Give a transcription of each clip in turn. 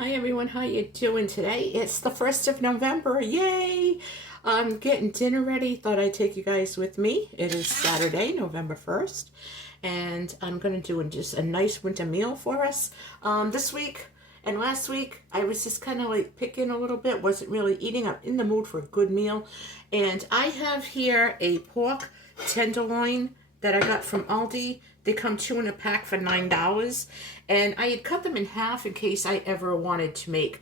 Hi everyone, how you doing today? It's the 1st of November, yay! I'm getting dinner ready. Thought I'd take you guys with me. It is Saturday, November 1st, and I'm going to do just a nice winter meal for us. This week and last week, I was just kind of like picking a little bit, wasn't really eating. I'm in the mood for a good meal, and I have here a pork tenderloin that I got from Aldi. They come two in a pack for $9. And I had cut them in half in case I ever wanted to make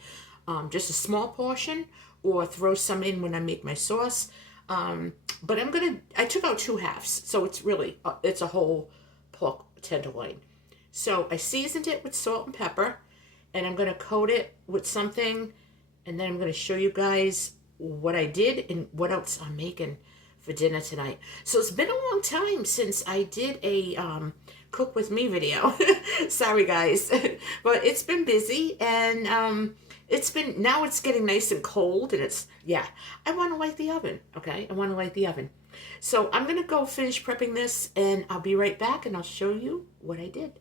just a small portion or throw some in when I make my sauce. But I took out two halves. So it's really, it's a whole pork tenderloin. So I seasoned it with salt and pepper. And I'm going to coat it with something. And then I'm going to show you guys what I did and what else I'm making for dinner tonight. So it's been a long time since I did a cook with me video. Sorry guys, but it's been busy, and now it's getting nice and cold, and I want to light the oven. Okay, I want to light the oven. So I'm gonna go finish prepping this, and I'll be right back, and I'll show you what I did.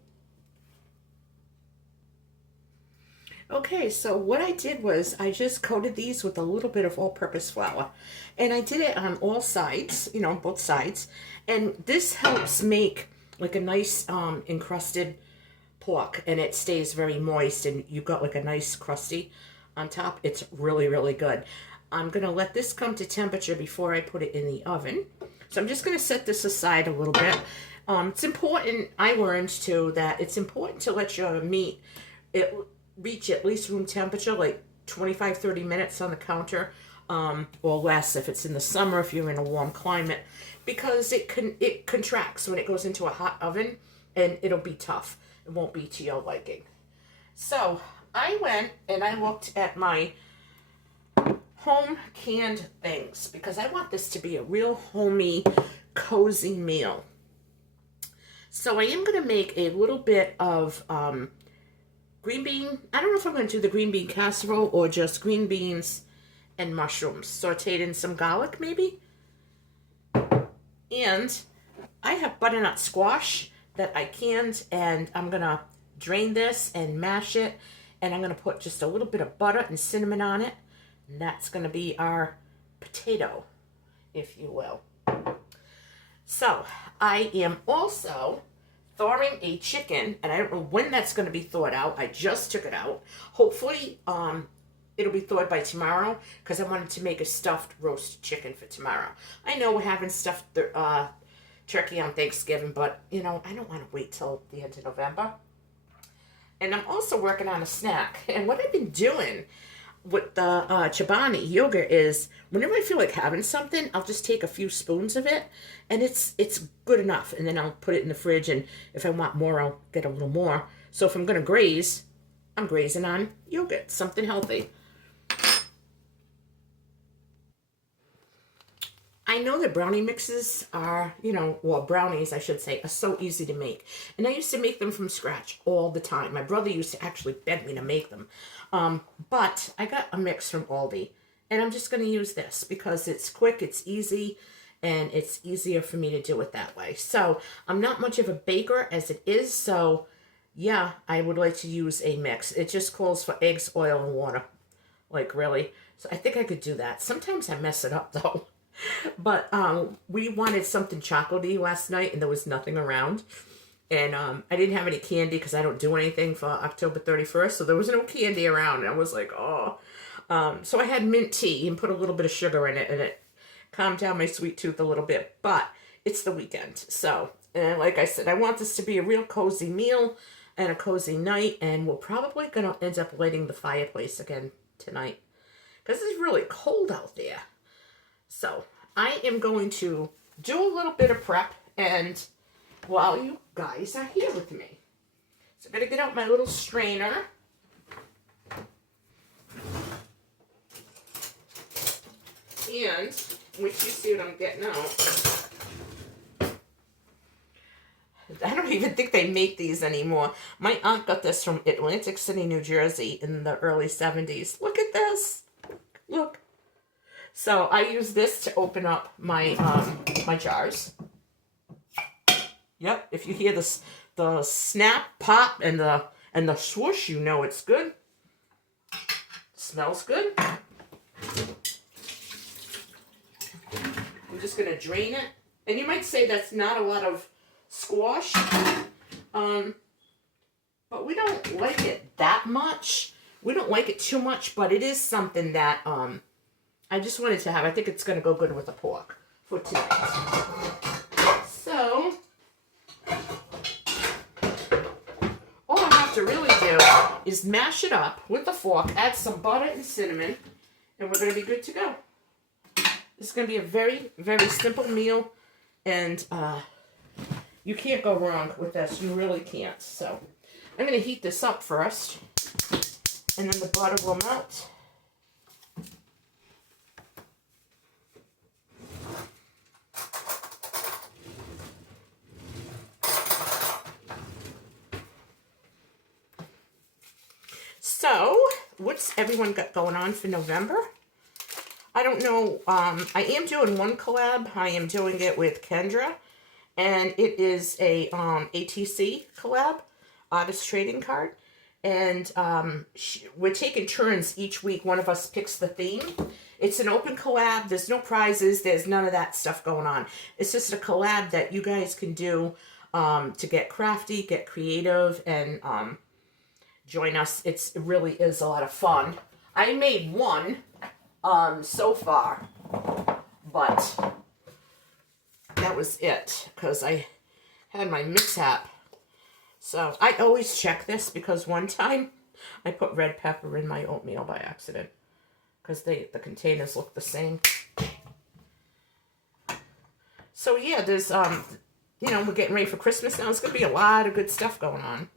Okay, so what I did was I just coated these with a little bit of all-purpose flour. And I did it on all sides, both sides. And this helps make like a nice encrusted pork, and it stays very moist, and you've got like a nice crusty on top. It's really, really good. I'm going to let this come to temperature before I put it in the oven. So I'm just going to set this aside a little bit. It's important, I learned too, that it's important to let your meat reach at least room temperature, like 25-30 minutes on the counter, or less if it's in the summer, if you're in a warm climate, because it contracts when it goes into a hot oven, and it'll be tough. It won't be to your liking. So I went and I looked at my home canned things because I want this to be a real homey, cozy meal. So I am going to make a little bit of green bean. I don't know if I'm going to do the green bean casserole or just green beans and mushrooms sauteed in some garlic maybe. And I have butternut squash that I canned, and I'm going to drain this and mash it, and I'm going to put just a little bit of butter and cinnamon on it. And that's going to be our potato, if you will. So I am also thawing a chicken, and I don't know when that's going to be thawed out. I just took it out. Hopefully it'll be thawed by tomorrow, because I wanted to make a stuffed roast chicken for tomorrow. I know we're having stuffed turkey on Thanksgiving, but I don't want to wait till the end of November. And I'm also working on a snack. And what I've been doing with the Chobani yogurt is, whenever I feel like having something, I'll just take a few spoons of it, and it's good enough. And then I'll put it in the fridge, and if I want more, I'll get a little more. So if I'm going to graze, I'm grazing on yogurt, something healthy. I know that brownie mixes are, well, brownies, I should say, are so easy to make. And I used to make them from scratch all the time. My brother used to actually beg me to make them. But I got a mix from Aldi. And I'm just going to use this because it's quick, it's easy, and it's easier for me to do it that way. So I'm not much of a baker as it is. So, yeah, I would like to use a mix. It just calls for eggs, oil, and water. Like, really. So I think I could do that. Sometimes I mess it up, though. But we wanted something chocolatey last night, and there was nothing around. And I didn't have any candy because I don't do anything for October 31st, so there was no candy around. And I was like, oh. So I had mint tea and put a little bit of sugar in it, and it calmed down my sweet tooth a little bit. But it's the weekend. So, like I said, I want this to be a real cozy meal and a cozy night. And we're probably going to end up lighting the fireplace again tonight, because it's really cold out there. So I am going to do a little bit of prep, and while you guys are here with me. So I'm going to get out my little strainer. And, which you see what I'm getting out. I don't even think they make these anymore. My aunt got this from Atlantic City, New Jersey in the early 70s. Look at this. Look. So I use this to open up my my jars. Yep, if you hear the snap, pop, and the swoosh, you know it's good. Smells good. I'm just going to drain it. And you might say that's not a lot of squash. But we don't like it that much. We don't like it too much, but it is something that I just wanted to have. I think it's going to go good with the pork for tonight. So, all I have to really do is mash it up with the fork, add some butter and cinnamon, and we're going to be good to go. This is going to be a very, very simple meal, and you can't go wrong with this. You really can't. So, I'm going to heat this up first, and then the butter will melt. So, what's everyone got going on for November? I don't know. I am doing one collab. I am doing it with Kendra, and it is a ATC collab, Artist Trading Card. And we're taking turns each week. One of us picks the theme. It's an open collab. There's no prizes. There's none of that stuff going on. It's just a collab that you guys can do to get crafty, get creative, and join us. It really is a lot of fun. I made one so far, but that was it because I had my mishap. So I always check this because one time I put red pepper in my oatmeal by accident because the containers look the same. So yeah, there's you know, we're getting ready for Christmas now. There's gonna be a lot of good stuff going on.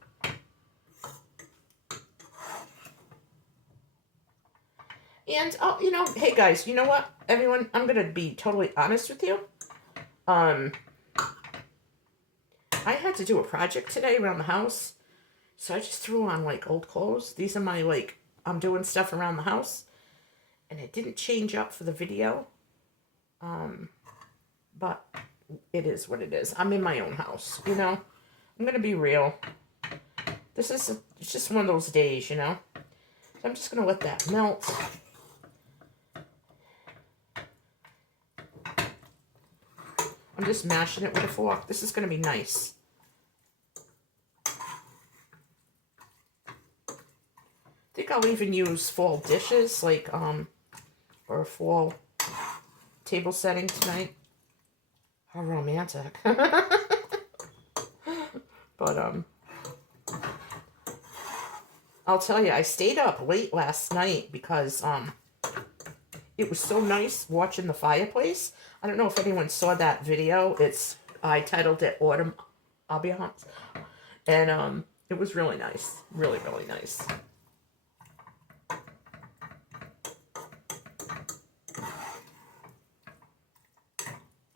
And, you know, hey guys, you know what, everyone, I'm going to be totally honest with you. I had to do a project today around the house, so I just threw on, like, old clothes. These are my, like, I'm doing stuff around the house, and it didn't change up for the video, but it is what it is. I'm in my own house, you know. I'm going to be real. It's just one of those days, you know. So I'm just going to let that melt. I'm just mashing it with a fork. This is going to be nice. I think I'll even use fall dishes, like, or a fall table setting tonight. How romantic. But, I'll tell you, I stayed up late last night because, it was so nice watching the fireplace. I don't know if anyone saw that video. I titled it Autumn Ambiance. And it was really nice. Really, really nice.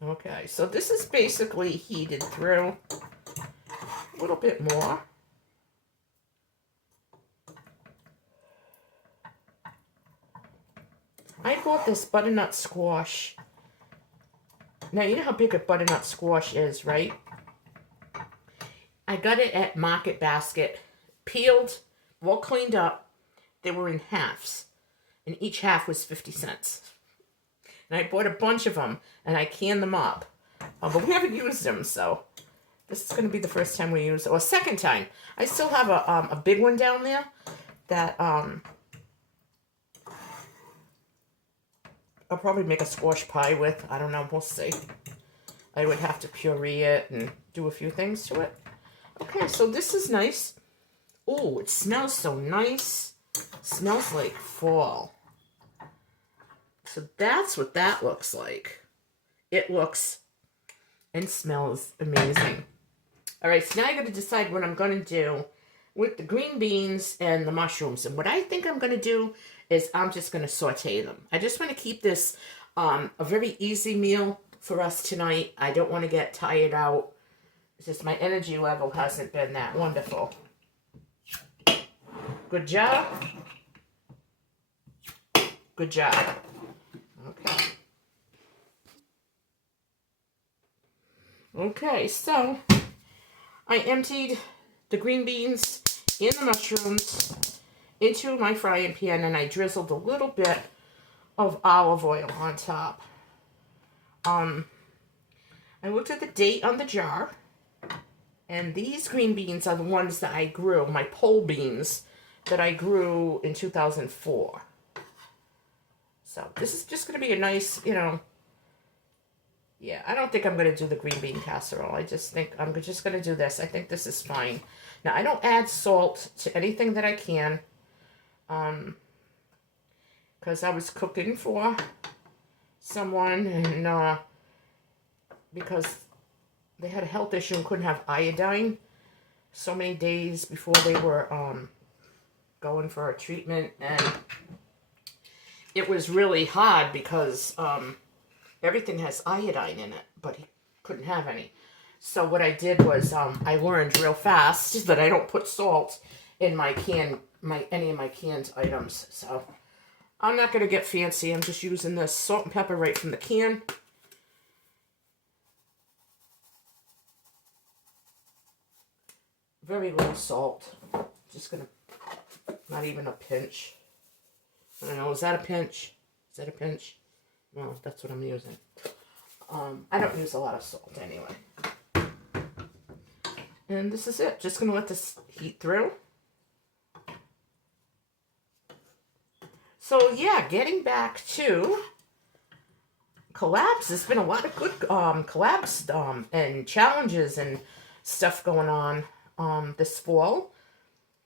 Okay, so this is basically heated through a little bit more. I bought this butternut squash. Now, you know how big a butternut squash is, right? I got it at Market Basket. Peeled, well cleaned up. They were in halves. And each half was 50 cents. And I bought a bunch of them. And I canned them up. But we haven't used them, so this is going to be the first time we use it. Or second time. I still have a big one down there that I'll probably make a squash pie with. I don't know. We'll see. I would have to puree it and do a few things to it. Okay, so this is nice. Oh, it smells so nice. Smells like fall. So that's what that looks like. It looks and smells amazing. All right, so now I got to decide what I'm going to do with the green beans and the mushrooms. And what I think I'm going to do is I'm just going to saute them. I just want to keep this a very easy meal for us tonight. I don't want to get tired out. It's just my energy level hasn't been that wonderful. Good job. Good job. Okay. Okay, so I emptied the green beans and the mushrooms into my frying pan, and I drizzled a little bit of olive oil on top. I looked at the date on the jar, and these green beans are the ones that I grew, my pole beans that I grew in 2004. So this is just going to be a nice, yeah, I don't think I'm going to do the green bean casserole. I just think I'm just going to do this. I think this is fine. Now, I don't add salt to anything that I can, because I was cooking for someone, and because they had a health issue and couldn't have iodine so many days before they were going for a treatment, and it was really hard because everything has iodine in it, but he couldn't have any. So what I did was I learned real fast that I don't put salt in any of my canned items. So I'm not going to get fancy. I'm just using this salt and pepper right from the can. Very little salt. Just gonna, not even a pinch. I don't know, is that a pinch? Is that a pinch? No, that's what I'm using. I don't use a lot of salt anyway. And this is it. Just gonna let this heat through. So yeah, getting back to collabs. There's been a lot of good collabs and challenges and stuff going on this fall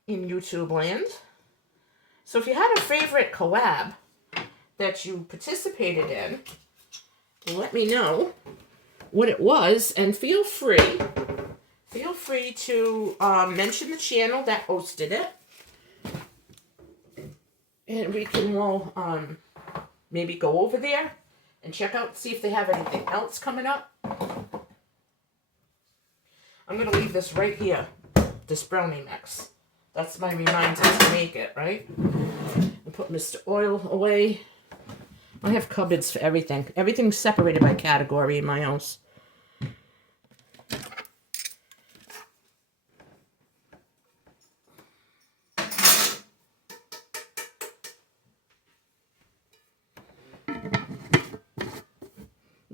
in YouTube land. So if you had a favorite collab that you participated in, let me know what it was, and feel free to mention the channel that hosted it, and we can all maybe go over there and check out, see if they have anything else coming up. I'm going to leave this right here, this brownie mix. That's my reminder to make it, right? And put Mr. Oil away. I have cupboards for everything. Everything's separated by category in my house.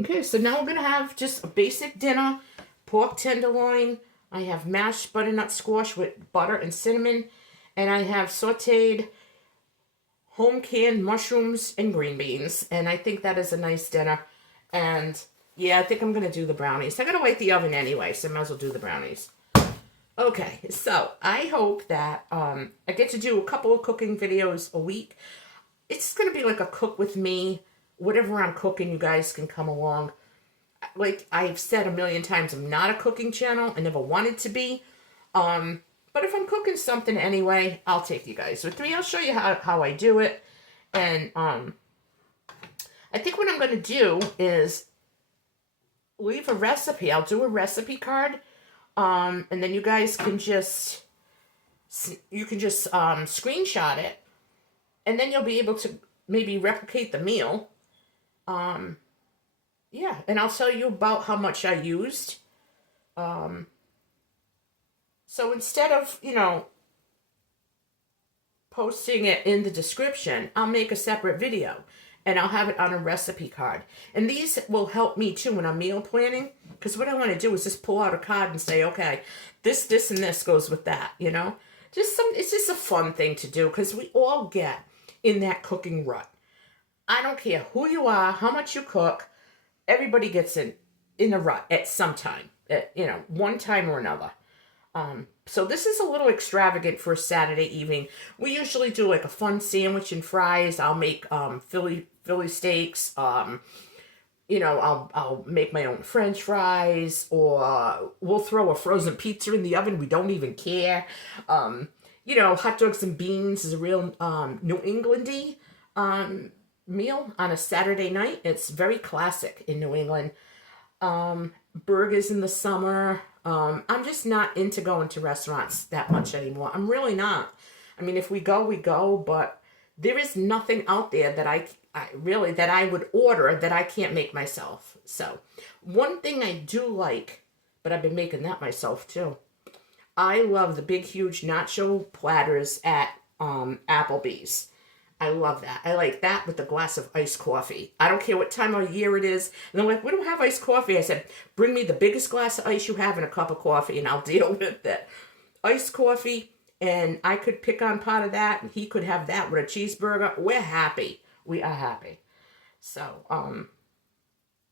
Okay, so now we're going to have just a basic dinner. Pork tenderloin. I have mashed butternut squash with butter and cinnamon. And I have sauteed home canned mushrooms and green beans. And I think that is a nice dinner. And yeah, I think I'm going to do the brownies. I'm going to light the oven anyway, so I might as well do the brownies. Okay, so I hope that I get to do a couple of cooking videos a week. It's going to be like a cook with me. Whatever I'm cooking, you guys can come along. Like I've said a million times, I'm not a cooking channel. I never wanted to be. But if I'm cooking something anyway, I'll take you guys with me. I'll show you how I do it. And I think what I'm going to do is leave a recipe. I'll do a recipe card. And then you guys can just, screenshot it. And then you'll be able to maybe replicate the meal. Yeah, and I'll tell you about how much I used. So instead of, posting it in the description, I'll make a separate video. And I'll have it on a recipe card. And these will help me too when I'm meal planning. Because what I want to do is just pull out a card and say, okay, this, and this goes with that, It's just a fun thing to do. Because we all get in that cooking rut. I don't care who you are, how much you cook. Everybody gets in a rut at some time. At, one time or another. So this is a little extravagant for a Saturday evening. We usually do like a fun sandwich and fries. I'll make Philly steaks. I'll make my own French fries, or we'll throw a frozen pizza in the oven. We don't even care. Hot dogs and beans is a real New Englandy meal on a Saturday night. It's very classic in New England. Burgers in the summer. I'm just not into going to restaurants that much anymore. I'm really not. I mean, if we go, we go, but there is nothing out there that I would order that I can't make myself. So one thing I do like, but I've been making that myself too. I love the big, huge nacho platters at Applebee's. I love that. I like that with a glass of iced coffee. I don't care what time of year it is. And they're like, we don't have iced coffee. I said, bring me the biggest glass of ice you have and a cup of coffee, and I'll deal with it. Iced coffee, and I could pick on part of that, and he could have that with a cheeseburger. We're happy. We are happy. So,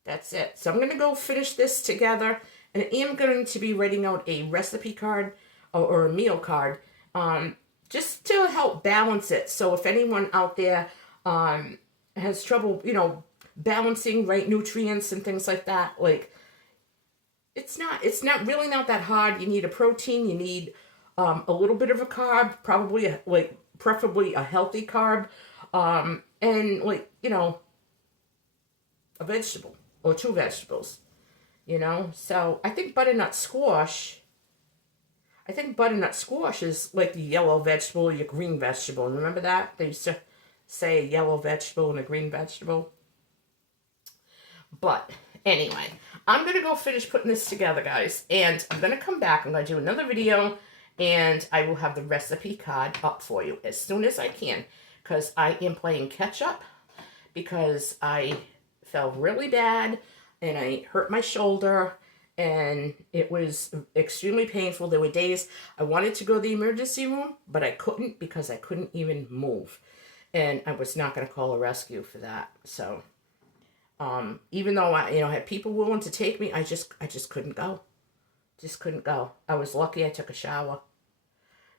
that's it. So I'm going to go finish this together, and I am going to be writing out a recipe card or a meal card, just to help balance it. So if anyone out there has trouble, balancing right nutrients and things like that, like it's not really not that hard. You need a protein, you need a little bit of a carb, probably preferably a healthy carb, and a vegetable or 2 vegetables. So I think butternut squash is like the yellow vegetable or your green vegetable. Remember that? They used to say a yellow vegetable and a green vegetable. But anyway, I'm going to go finish putting this together, guys. And I'm going to come back. I'm going to do another video. And I will have the recipe card up for you as soon as I can. Because I am playing catch up. Because I fell really bad. And I hurt my shoulder. And it was extremely painful. There were days I wanted to go to the emergency room, but I couldn't because I couldn't even move. And I was not going to call a rescue for that. So, even though I had people willing to take me, I just couldn't go. Just couldn't go. I was lucky I took a shower.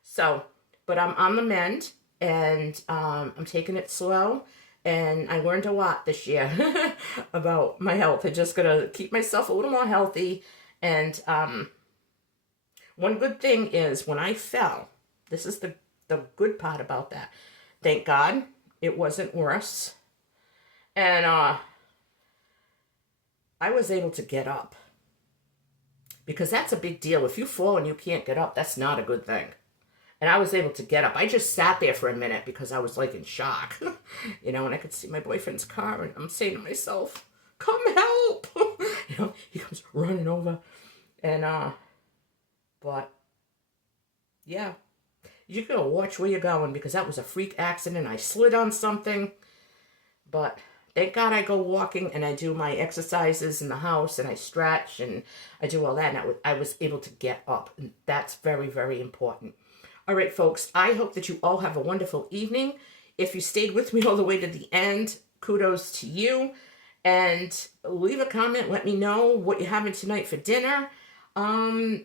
So, but I'm on the mend, and I'm taking it slow. And I learned a lot this year about my health. I'm just going to keep myself a little more healthy. And one good thing is when I fell, this is the good part about that. Thank God it wasn't worse. And I was able to get up. Because that's a big deal. If you fall and you can't get up, that's not a good thing. And I was able to get up. I just sat there for a minute because I was like in shock. And I could see my boyfriend's car, and I'm saying to myself, come help. He comes running over. And, but, yeah. You gotta watch where you're going because that was a freak accident. I slid on something. But thank God I go walking and I do my exercises in the house and I stretch and I do all that. And I was able to get up. And that's very, very important. All right, folks, I hope that you all have a wonderful evening. If you stayed with me all the way to the end, kudos to you. And leave a comment. Let me know what you're having tonight for dinner. And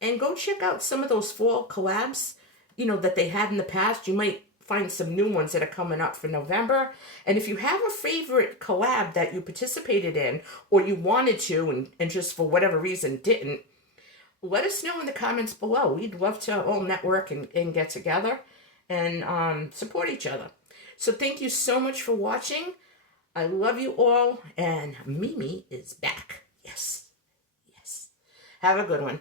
go check out some of those fall collabs, that they had in the past. You might find some new ones that are coming up for November. And if you have a favorite collab that you participated in or you wanted to and just for whatever reason didn't, let us know in the comments below. We'd love to all network and get together and support each other. So thank you so much for watching. I love you all. And Mimi is back. Yes. Yes. Have a good one.